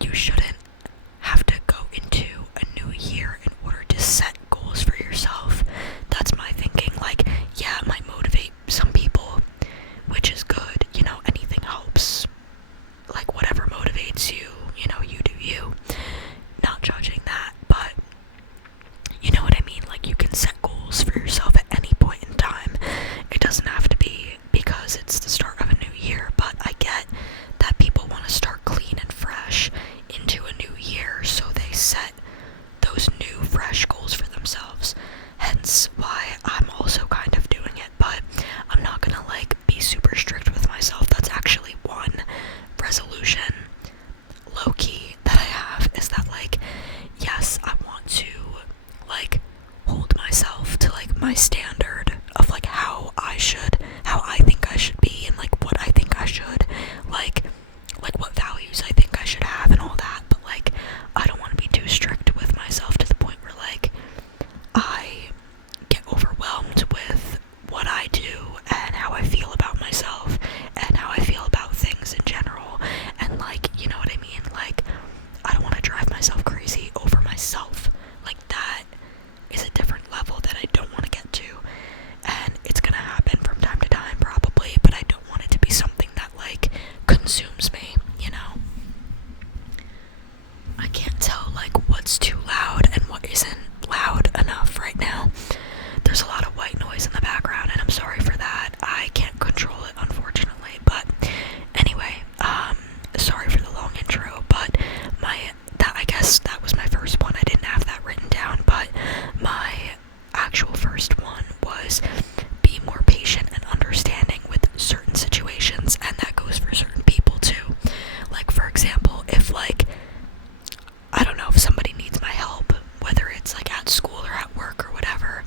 you shouldn't have to go into a new year in order to set goals for yourself. That's my thinking. Like, yeah, it might motivate some people, which is good, you know, anything helps. Like, whatever motivates you, you know, you do you. Not judging that, but you know what I mean? Like, you can set goals for yourself at any point in time. It doesn't have to be because it's the start of a new year, but I get that people want to start clean and fresh into a new year, so they set those new, fresh goals for themselves. Hence why I'm also kind of doing it, but I'm not gonna, like, be super strict with myself. That's actually one resolution, low-key, that I have, is that, like, yes, I want to, like, hold myself to, like, my standard of, like, how I think I should be, and, like, what I think I should, like what values I think I should have and all that, but, like, I don't want to be too strict with myself to the point where, like, I get overwhelmed with what I do and how I feel about myself and how I feel about things in general, and, like, you know what I mean? Like, I don't want to drive myself crazy over myself. Like, that is a different level that I don't want to get to, and it's gonna happen from time to time probably, but I don't want it to be something that, like, consumes me, you know? I can't tell, like, what's too loud and what isn't loud enough right now. There's a lot of white noise in the background, and I'm sorry for that. I can't control it, unfortunately, but anyway, sorry for the long intro, but I guess that was my first one. I didn't have that written down, but my actual first one was be more patient and understanding with certain situations, and that goes for certain people too. Like, for example, if, like, I don't know, if somebody needs my help, whether it's, like, at school or at work or whatever,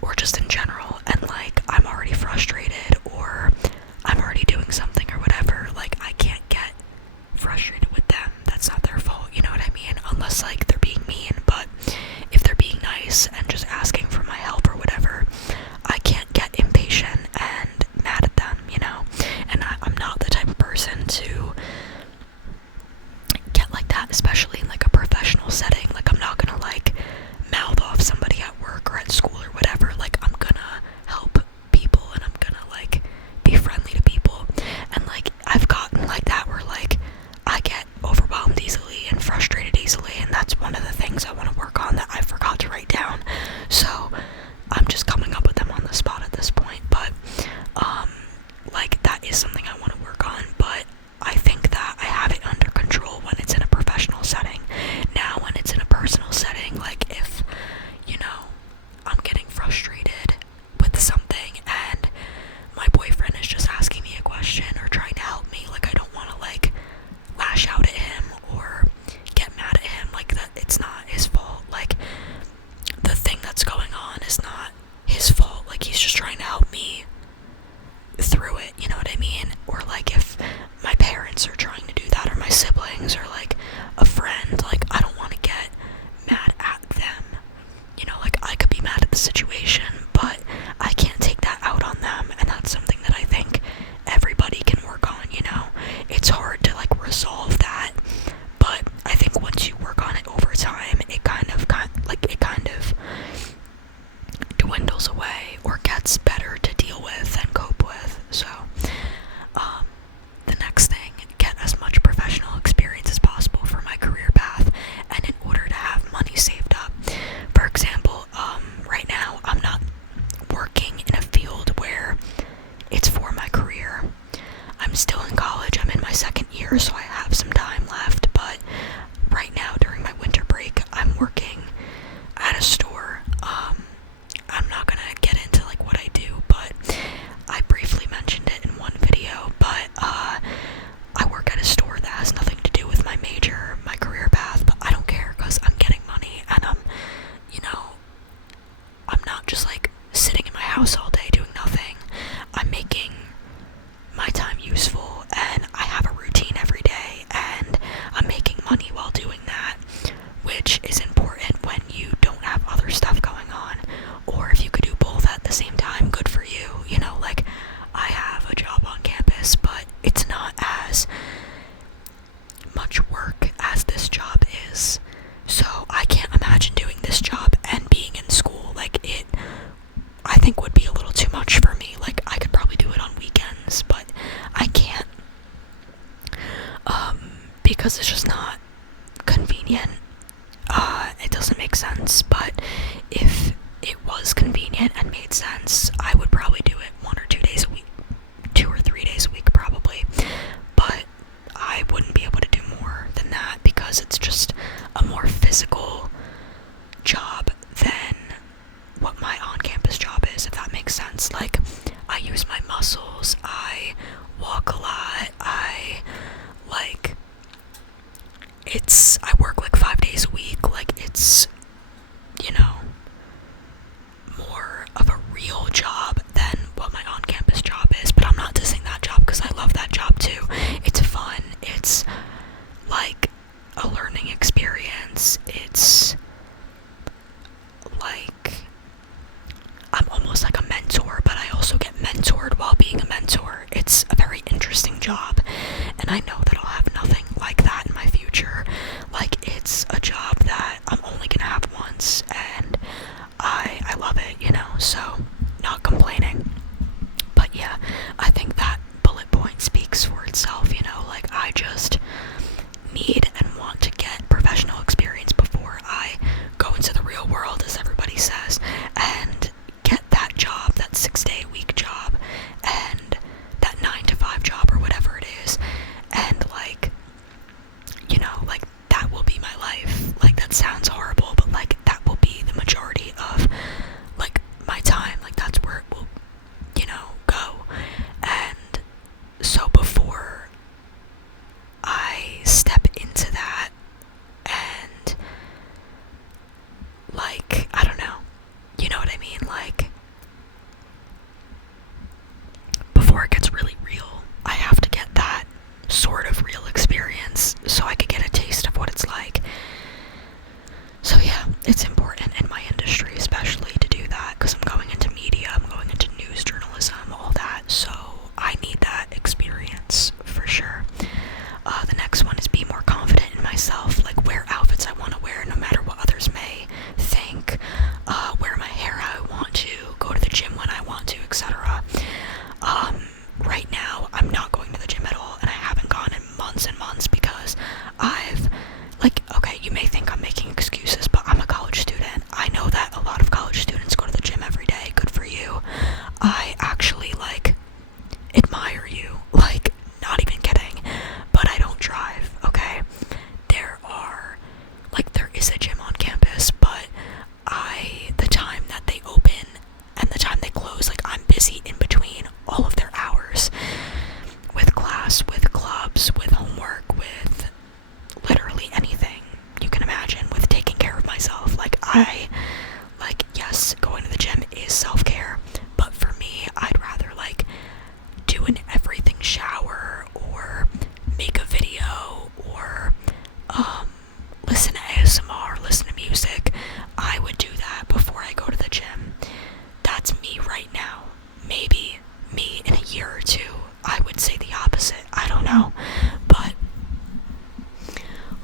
or just in general, and, like, I'm already frustrated or I'm already doing something or whatever, like, I can't get frustrated with them. That's not their fault, you know what I mean? Unless, like, they're being mean, but if they're being nice and just asking for my help or whatever, I can't get impatient and mad at them, you know? And I'm not the type of person to get like that, especially in, like, a professional setting. Like, I'm not gonna, like, mouth off somebody at work or at school or whatever. Like, I'm gonna help people and I'm gonna, like, be friendly to people. And, like, I've gotten like that where, like, I get overwhelmed easily and frustrated easily, and that's one of the things I want to work on that I forgot to write down. So I'm just coming up with them on the spot at this point, but like, that is something I want to work on, but I think that I have it under control when it's in a professional setting. Now, when it's in a personal setting, like, if, you know, I'm getting frustrated with something and my boyfriend is just asking me a question or trying to help me, like, I don't want to, like, lash out at him or get mad at him. Like, that, it's not his fault. Like, the thing that's going on is not his fault. Like, he's just trying to help me through it, you know what I mean? Or, like, if my parents are trying to do that, or my siblings, or, like, a friend, like, I don't want to get mad at them, you know? Like, I could be mad at the situation, but I can't take that out on them, and that's something that I think everybody can work on, you know? It's hard to, like, resolve that, but I think once you work on it over time, it kind of dwindles away or gets better to deal with and cope with. So, the next thing, get as much professional experience as possible for my career path, and in order to have money saved up. For example, right now, I'm not working in a field where it's for my career. I'm still in college, I'm in my second year, so I have some time left, but right now, during my winter break, I'm working at a store. I'm not gonna get into, like, what I do, but I briefly mentioned it in one video, but I work at a store that has nothing to do with my major, my career path, but I don't care, because I'm getting money, and I'm not just, like, sitting in my house all day doing nothing. I'm making my time useful, and I have a routine every day, and I'm making money while doing that, which is important when you don't have other stuff going on, or if you could do both at the same time, good for you, you know? Like, I have a job on campus, but it's not as much work because it's just not convenient. It doesn't make sense, but if it was convenient and made sense, I would probably do it 1 or 2 days a week, 2 or 3 days a week probably, but I wouldn't be able to do more than that because it's just a more physical job than what my on-campus job is, if that makes sense. Like, I use my muscles, I walk a lot, I work like 5 days a week. Like, it's, you know, more of a real job than what my on-campus job is, but I'm not dissing that job because I love that job too. It's fun, it's like a learning experience, it's like, I'm almost like a mentor, but I also get mentored while being a mentor. It's a very interesting job, and I know that I'll have nothing like that in my future. Like, it's a job that I'm only gonna have once, and I love it, you know, so not complaining. But yeah, I think that bullet point speaks for itself, you know, like, I just need and want to get professional experience before I go into the real world, as everybody says, and get that job, that 6-day-a-week job, and that 9 to 5 job, or whatever it is, and, like, you know, like, that will be my life. Like, that sounds horrible, but, like, that will be the majority of, like, my time. Like, that's where it will, you know, go. And so before I step into that and, like, I don't know, you know what I mean? Like, before it gets really real, I have to get that sort of real experience so I could get a taste of what it's like. So yeah, it's important in my industry especially to do that, because I'm going into media, I'm going into news journalism, all that, so I need that experience for sure. The next one is be more confident in myself, like wear outfits I want to wear no matter what others may think, wear my hair how I want to, go to the gym when I want to, etc. Right now, I'm not going to the gym at all, and I haven't gone in months and months because I've, like, okay, you may think I'm making excuses, but I'm a college student. I know that a lot of college students go to the gym every day. Good for you. I actually, like, admire you. Like, not even kidding. But I don't drive, okay? There is a gym on campus, but the time that they open and the time they close, like, I'm busy in between all of their hours with class, with clubs, with homework, with literally anything you can imagine, with taking care of myself. Yes, going to the gym is self-care, but for me, I'd rather, like, do an everything shower, or make a video, or, listen to ASMR, listen to music. I would do that before I go to the gym. That's me right now. Maybe me in a year or two, I would say the opposite. I don't know. But,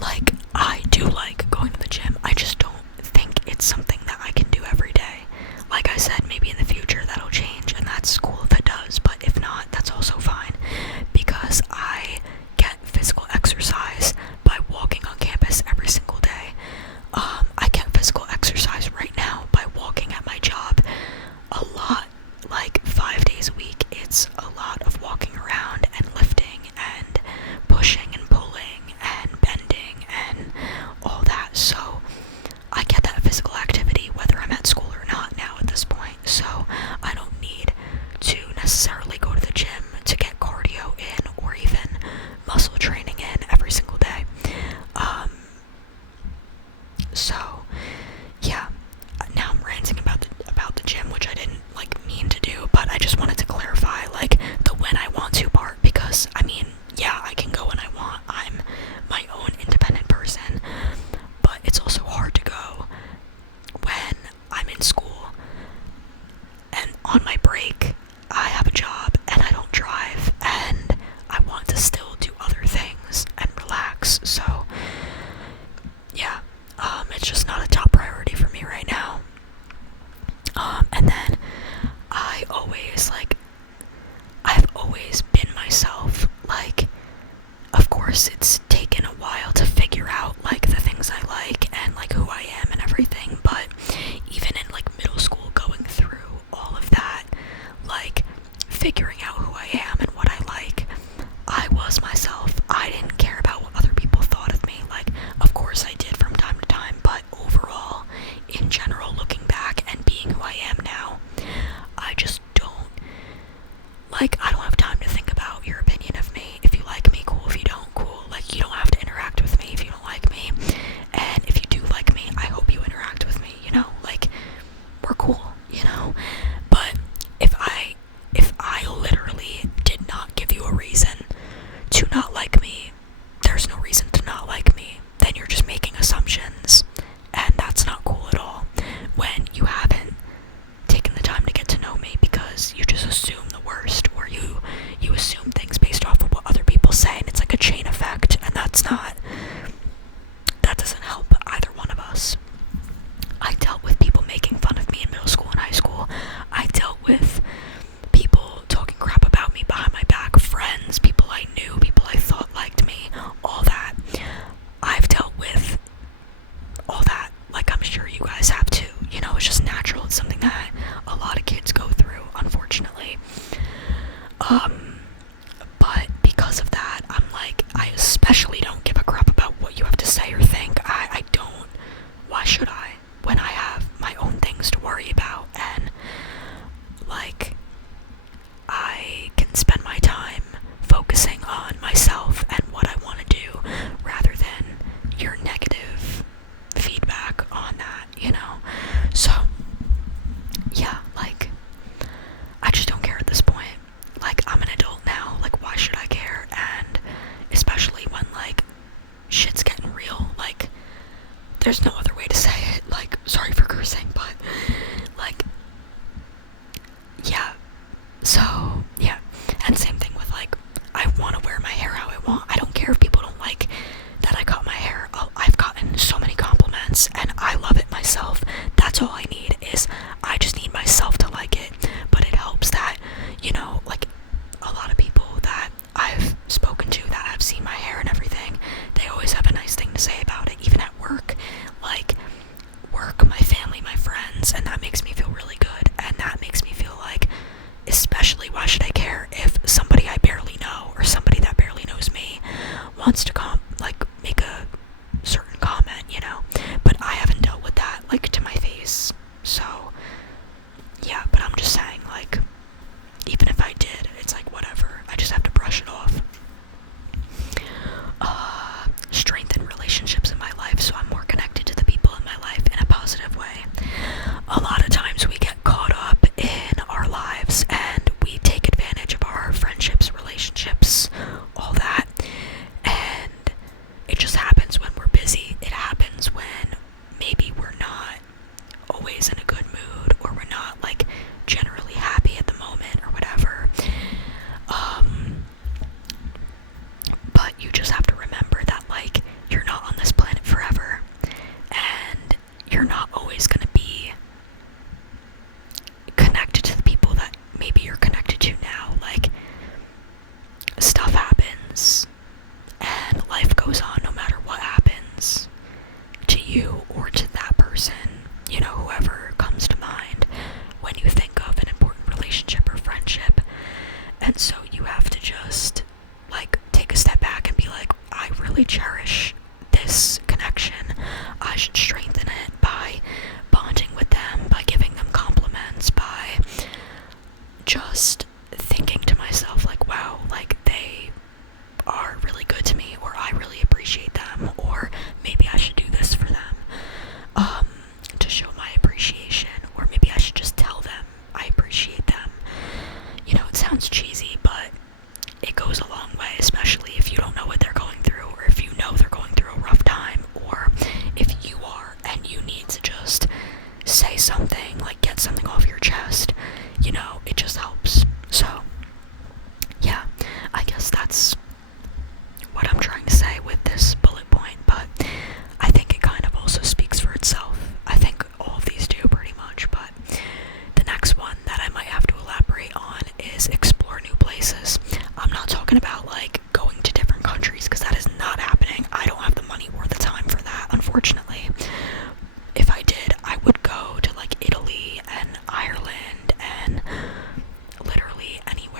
like, I do like going to the gym. I just don't think it's something that I can do every day. Like I said, maybe in the future that'll change, and that's cool if it does. But if not, that's also fine. Because I get physical exercise by walking on campus every single day. I get physical exercise right now by walking at my job a lot, like 5 days a week. It's a lot of walking around and lifting and pushing and pulling and bending and all that. So I get that physical activity whether I'm at school or not now at this point. So I don't need to necessarily go to the gym to get cardio in or even muscle training in every single day. So yeah, now I'm ranting about the gym, which I didn't, like, mean to do, but I just wanted to clarify, like, the when I want to part, because, I mean, yeah, I can go when I want. I'm my own independent person, but it's also hard to go when I'm in school, and on my break, I have a job, and I don't drive, and I want to still do other things and relax. So yeah, it's just not a top priority for me right now. And then I've always been myself. Like, of course, it's taken a while figuring out who I am and what I like. I was myself. I didn't care about what other people thought of me. Like, of course I did from time to time, but overall, in general, looking back and being who I am now, I just don't, like, I don't have time to think about your opinion of me. If you like me, cool. If you don't, cool. Like, you don't have to interact with me if you don't like me. And if you do like me, I hope you interact with me, you know? Like, we're cool, you know? But if I literally did not give you a reason to not like me, there's no reason to not like me, then you're just making assumptions, and that's not cool at all. When you haven't taken the time to get to know me, because you just assume the worst, or you assume things based off of what other people say, and it's like a chain effect, and that doesn't help either one of us. I dealt with people making fun of me in middle school and high school. I dealt with people talking crap about me behind my back, friends, people I knew, people I thought liked me, all that. I've dealt with all that, like I'm sure you guys have too. You know, it's just natural. It's something that a lot of kids go through, unfortunately. But because of that, I'm like, I especially don't give a crap about what you have to say or think. I don't. Why should I? When I have my own things to worry about, and like, I can spend my time focusing on myself and what I want to do rather than your negative feedback on that, you know? So, yeah, like, I just don't care at this point. Like, I'm an adult now, like, why should I care? And especially when, like, shit's getting real, like, there's no other way to say it, like, sorry for cursing, but, like, yeah, so, yeah, and same thing with, like, I want to wear my hair how I want. I don't care if people don't like that I cut my hair. I've gotten so many compliments, and I love it myself. That's all I need, is I just need myself to like it. But it helps that, you know, like, a lot of people that I've spoken to that have seen my hair and everything, they always have a nice thing to say about it, even at work. Like, work, my family, my friends, and that makes me feel really good, and that makes me feel like, especially, why should I care if somebody I barely know, or somebody that barely knows me, wants to make a certain comment, you know? But I haven't dealt with that, like, to my face, so, yeah, but I'm just saying, like, even if I did, it's like, whatever, I just have to brush it off. Strengthen relationships in my life, so I'm more connected to the people in my life in a positive way. A lot of times we get caught up in our lives, and we take advantage of our friendships, relationships, all that, and it just happens when we're busy. It happens when maybe we're not always in a good mood, or we're not, like, generally happy at the moment, or whatever. But you just have to remember that, like, you're not on this planet forever, and you're not always gonna be connected to the people that maybe you're connected to now. Like, stuff happens, and life goes on no matter what happens to you or to that person, you know, whoever comes to mind when you think of an important relationship or friendship. And so you have to just, like, take a step back and be like, I really cherish this connection. I should strengthen it by bonding with them, by giving them compliments, by just thinking to myself, like, wow, like, they are really good to me, or I really appreciate them, or maybe I should do this for them, to show my appreciation, or maybe I should just tell them I appreciate them. You know, it sounds cheesy, but it goes a long way, especially if you don't know what they're going through, or if you know they're going through a rough time, or if you are and you need to just say something, like, get something off your chest, you know, it just helps. So, yeah, I guess that's what I'm trying to say with this bullet point, but I think it kind of also speaks for itself. I think all of these do, pretty much, but the next one that I might have to elaborate on is explore new places. I'm not talking about, like, going to different countries, because that is not happening. I don't have the money or the time for that, unfortunately. If I did, I would go to, like, Italy and Ireland and literally anywhere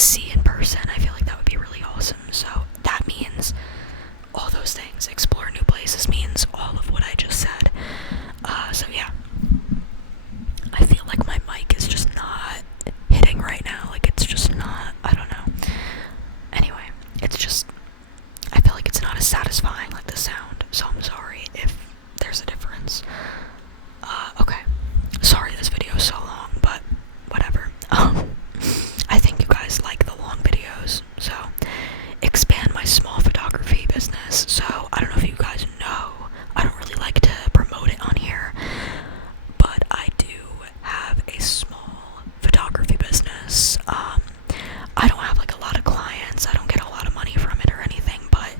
see in person. I feel like that would be really awesome. So that means all those things. Explore new places means all of what I just said. So yeah. I feel like my mic is just not hitting right now. Like, it's just not, I don't know. Anyway, it's just, I feel like it's not as satisfying, like the sound. So I'm sorry if there's a difference. Okay. Sorry this video is so long, but whatever. I think you guys like the long videos, so expand my small photography business. So I don't know if you guys know, I don't really like to promote it on here, but I do have a small photography business. I don't have like a lot of clients, I don't get a lot of money from it or anything, but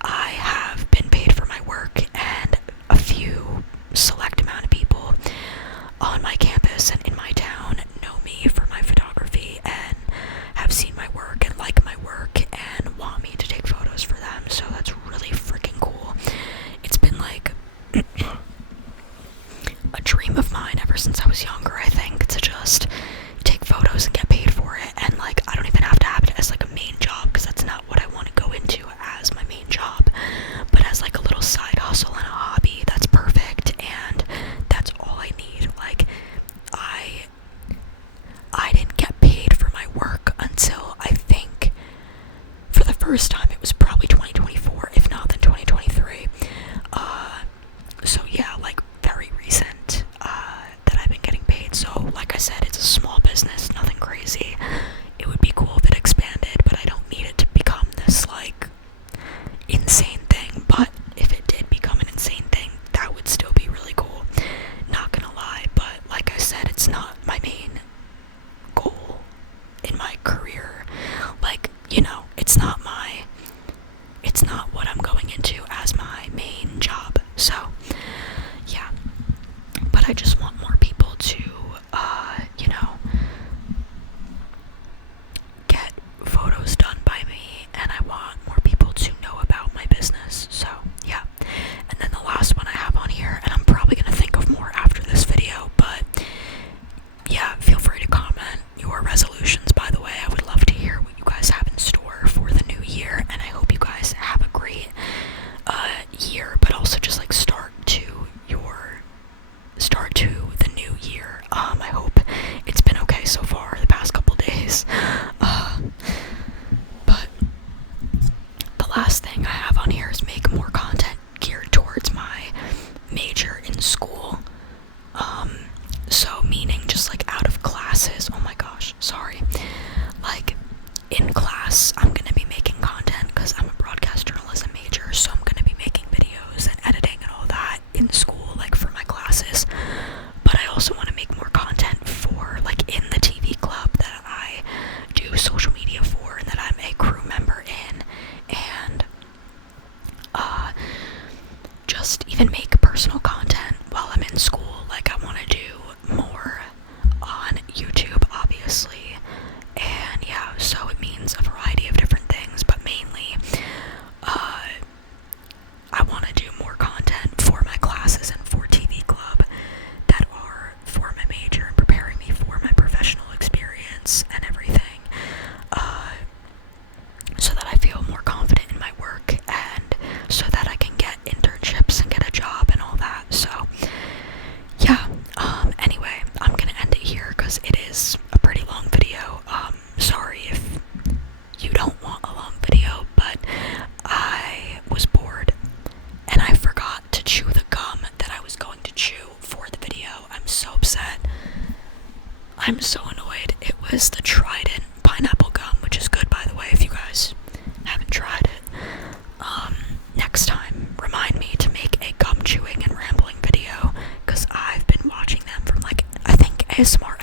I have been paid for my work, and a few select amount of people on my campus and in my town know me for my photography and have seen my work and like my work and want me to take photos for them. So that's really freaking cool. It's been like a dream of mine ever since I was younger, I think, to just take photos and get paid for it. And like, I don't even have to have it as like a main job, because that's not what I want to go into as my main job, but as like a little side hustle and a hobby. That's perfect, and that's all I need. Like, I didn't get paid for my work until, I think, for the first time, it was probably 2024, if not then 2023. So yeah, like, very recent, that I've been getting paid. So like I said, it's a small business, nothing crazy. It would be cool if it expanded, but I don't need it to become this like insane thing. But if it did become an insane thing, that would still be really cool, not gonna lie. But like I said, it's not my main goal in my career. Like, you know, it's not what I'm going into as my main job. So yeah, but I just want more people to you know, get photos done by me, and I want more people to know about my business. So yeah. And then the last one I have on here, and I'm probably gonna think of more after this video, but yeah, feel free to comment your resolutions, by the way. I would love to hear what you guys have in store for the new year, and I hope you guys have a great year, but also just like start to the new year. I hope it's been okay so far the past couple days. But the last thing I have on here is make more content geared towards my major in school. So meaning just like out of classes. Oh my gosh, sorry. Like, in class, I'm gonna be making content because I'm a broadcast journalism major, so I'm gonna be making videos and editing and all that in school, like for my classes. But I also want to make more content for, like, in the TV club that I do social media for and that I'm a crew member in, and just even make personal content while I'm in school. Like, I want to do more on YouTube, obviously, and yeah, so it means a variety of different things, but mainly I want to do more content for my classes and for TV club that are for my major and preparing me for my professional experience and everything, so that I feel more confident in my work and so that I can get internships and get a job and all that. So yeah, anyway, I'm gonna end it here because it is a pretty long video. Sorry if you don't want a long video, but I was bored and I forgot to chew the gum that I was going to chew for the video. I'm so upset. I'm so annoyed. It was the Trident pineapple gum, which is good, by the way, if you guys haven't tried it. Next time, remind me to make a gum chewing and rambling video, because I've been watching them from, like, I think ASMR